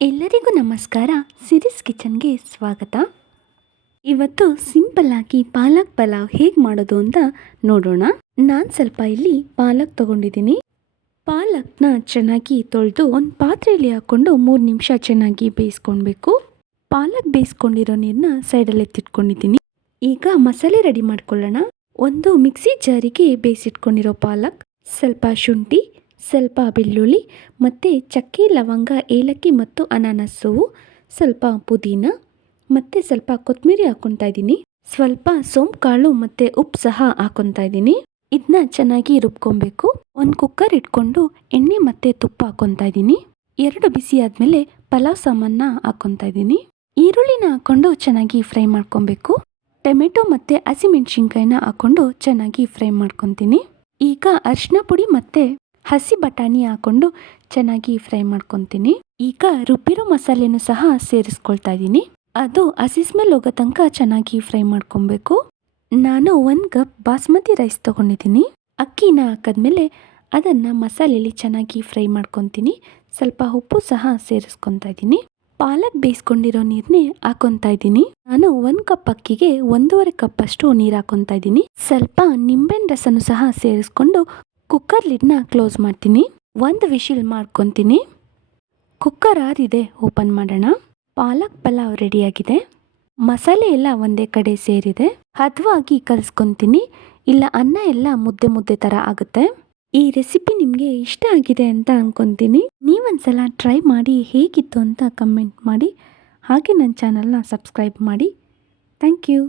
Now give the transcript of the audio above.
ಎಲ್ಲರಿಗೂ ನಮಸ್ಕಾರ. ಸಿರಿಸ್ ಕಿಚನ್ಗೆ ಸ್ವಾಗತ. ಇವತ್ತು ಸಿಂಪಲ್ ಆಗಿ ಪಾಲಕ್ ಪಲಾವ್ ಹೇಗೆ ಮಾಡೋದು ಅಂತ ನೋಡೋಣ. ನಾನು ಸ್ವಲ್ಪ ಇಲ್ಲಿ ಪಾಲಕ್ ತಗೊಂಡಿದ್ದೀನಿ. ಪಾಲಕ್ನ ಚೆನ್ನಾಗಿ ತೊಳೆದು ಒಂದು ಪಾತ್ರೆಯಲ್ಲಿ ಹಾಕ್ಕೊಂಡು 3 ನಿಮಿಷ ಚೆನ್ನಾಗಿ ಬೇಯಿಸ್ಕೊಳ್ಬೇಕು. ಪಾಲಕ್ ಬೇಯಿಸ್ಕೊಂಡಿರೋ ನೀರನ್ನ ಸೈಡಲ್ಲಿ ಎತ್ತಿಟ್ಕೊಂಡಿದ್ದೀನಿ. ಈಗ ಮಸಾಲೆ ರೆಡಿ ಮಾಡ್ಕೊಳ್ಳೋಣ. ಒಂದು ಮಿಕ್ಸಿ ಜಾರಿಗೆ ಬೇಯಿಸಿಟ್ಕೊಂಡಿರೋ ಪಾಲಕ್, ಸ್ವಲ್ಪ ಶುಂಠಿ, ಸ್ವಲ್ಪ ಬೆಳ್ಳುಳ್ಳಿ ಮತ್ತು ಚಕ್ಕೆ, ಲವಂಗ, ಏಲಕ್ಕಿ ಮತ್ತು ಅನಾನಸ್ಸು, ಸ್ವಲ್ಪ ಪುದೀನ ಮತ್ತು ಸ್ವಲ್ಪ ಕೊತ್ತಂಬರಿ ಹಾಕ್ಕೊತಾ ಇದ್ದೀನಿ. ಸ್ವಲ್ಪ ಸೋಂಪು ಕಾಳು ಮತ್ತು ಉಪ್ಪು ಸಹ ಹಾಕ್ಕೊತಾ ಇದ್ದೀನಿ. ಇದನ್ನ ಚೆನ್ನಾಗಿ ರುಬ್ಕೊಬೇಕು. ಒಂದು ಕುಕ್ಕರ್ ಇಟ್ಕೊಂಡು ಎಣ್ಣೆ ಮತ್ತು ತುಪ್ಪ ಹಾಕ್ಕೊತಾ ಇದ್ದೀನಿ. 2 ಬಿಸಿ ಆದಮೇಲೆ ಪಲಾವ್ ಸಾಮಾನ ಹಾಕ್ಕೊತಾ ಇದ್ದೀನಿ. ಈರುಳ್ಳಿನ ಹಾಕ್ಕೊಂಡು ಚೆನ್ನಾಗಿ ಫ್ರೈ ಮಾಡ್ಕೊಬೇಕು. ಟೊಮೆಟೊ ಮತ್ತು ಹಸಿಮೆಣ್ಸಿನ್ಕಾಯಿನ ಹಾಕ್ಕೊಂಡು ಚೆನ್ನಾಗಿ ಫ್ರೈ ಮಾಡ್ಕೊತೀನಿ. ಈಗ ಅರಿಶಿನ ಪುಡಿ ಮತ್ತು ಹಸಿ ಬಟಾಣಿ ಹಾಕ್ಕೊಂಡು ಚೆನ್ನಾಗಿ ಫ್ರೈ ಮಾಡ್ಕೊತೀನಿ. ಈಗ ರುಬ್ಬಿರೋ ಮಸಾಲೆನೂ ಸಹ ಸೇರಿಸ್ಕೊಳ್ತಾ ಇದ್ದೀನಿ. ಅದು ಹಸಿ ಸ್ಮೆಲ್ ಹೋಗೋ ತನಕ ಚೆನ್ನಾಗಿ ಫ್ರೈ ಮಾಡ್ಕೊಬೇಕು. ನಾನು 1 ಕಪ್ ಬಾಸ್ಮತಿ ರೈಸ್ ತೊಗೊಂಡಿದ್ದೀನಿ. ಅಕ್ಕಿನ ಹಾಕಿದ್ಮೇಲೆ ಅದನ್ನು ಮಸಾಲೆಯಲ್ಲಿ ಚೆನ್ನಾಗಿ ಫ್ರೈ ಮಾಡ್ಕೊತೀನಿ. ಸ್ವಲ್ಪ ಉಪ್ಪು ಸಹ ಸೇರಿಸ್ಕೊತಾ ಇದ್ದೀನಿ. ಪಾಲಕ್ ಬೇಯಿಸ್ಕೊಂಡಿರೋ ನೀರನ್ನೇ ಹಾಕ್ಕೊತಾ ಇದ್ದೀನಿ. ನಾನು 1 ಕಪ್ ಅಕ್ಕಿಗೆ 1.5 ಕಪ್ ಅಷ್ಟು ನೀರು ಹಾಕ್ಕೊತಾ ಇದ್ದೀನಿ. ಸ್ವಲ್ಪ ನಿಂಬೆಹಣ್ಣು ರಸನೂ ಸಹ ಸೇರಿಸ್ಕೊಂಡು ಕುಕ್ಕರ್ ಲಿಡ್ನ ಕ್ಲೋಸ್ ಮಾಡ್ತೀನಿ. 1 ವಿಶಿಲ್ ಮಾಡ್ಕೊತೀನಿ. ಕುಕ್ಕರ್ ಆರಿದೆ, ಓಪನ್ ಮಾಡೋಣ. ಪಾಲಕ್ ಪಲಾವ್ ರೆಡಿಯಾಗಿದೆ. ಮಸಾಲೆ ಎಲ್ಲ ಒಂದೇ ಕಡೆ ಸೇರಿದೆ. ಹದವಾಗಿ ಕಲಿಸ್ಕೊತೀನಿ, ಇಲ್ಲ ಅನ್ನ ಎಲ್ಲ ಮುದ್ದೆ ಮುದ್ದೆ ಥರ ಆಗುತ್ತೆ. ಈ ರೆಸಿಪಿ ನಿಮಗೆ ಇಷ್ಟ ಆಗಿದೆ ಅಂತ ಅಂದ್ಕೊತೀನಿ. ನೀವೊಂದ್ಸಲ ಟ್ರೈ ಮಾಡಿ ಹೇಗಿತ್ತು ಅಂತ ಕಮೆಂಟ್ ಮಾಡಿ. ಹಾಗೆ ನನ್ನ ಚಾನಲ್ನ ಸಬ್ಸ್ಕ್ರೈಬ್ ಮಾಡಿ. Thank you.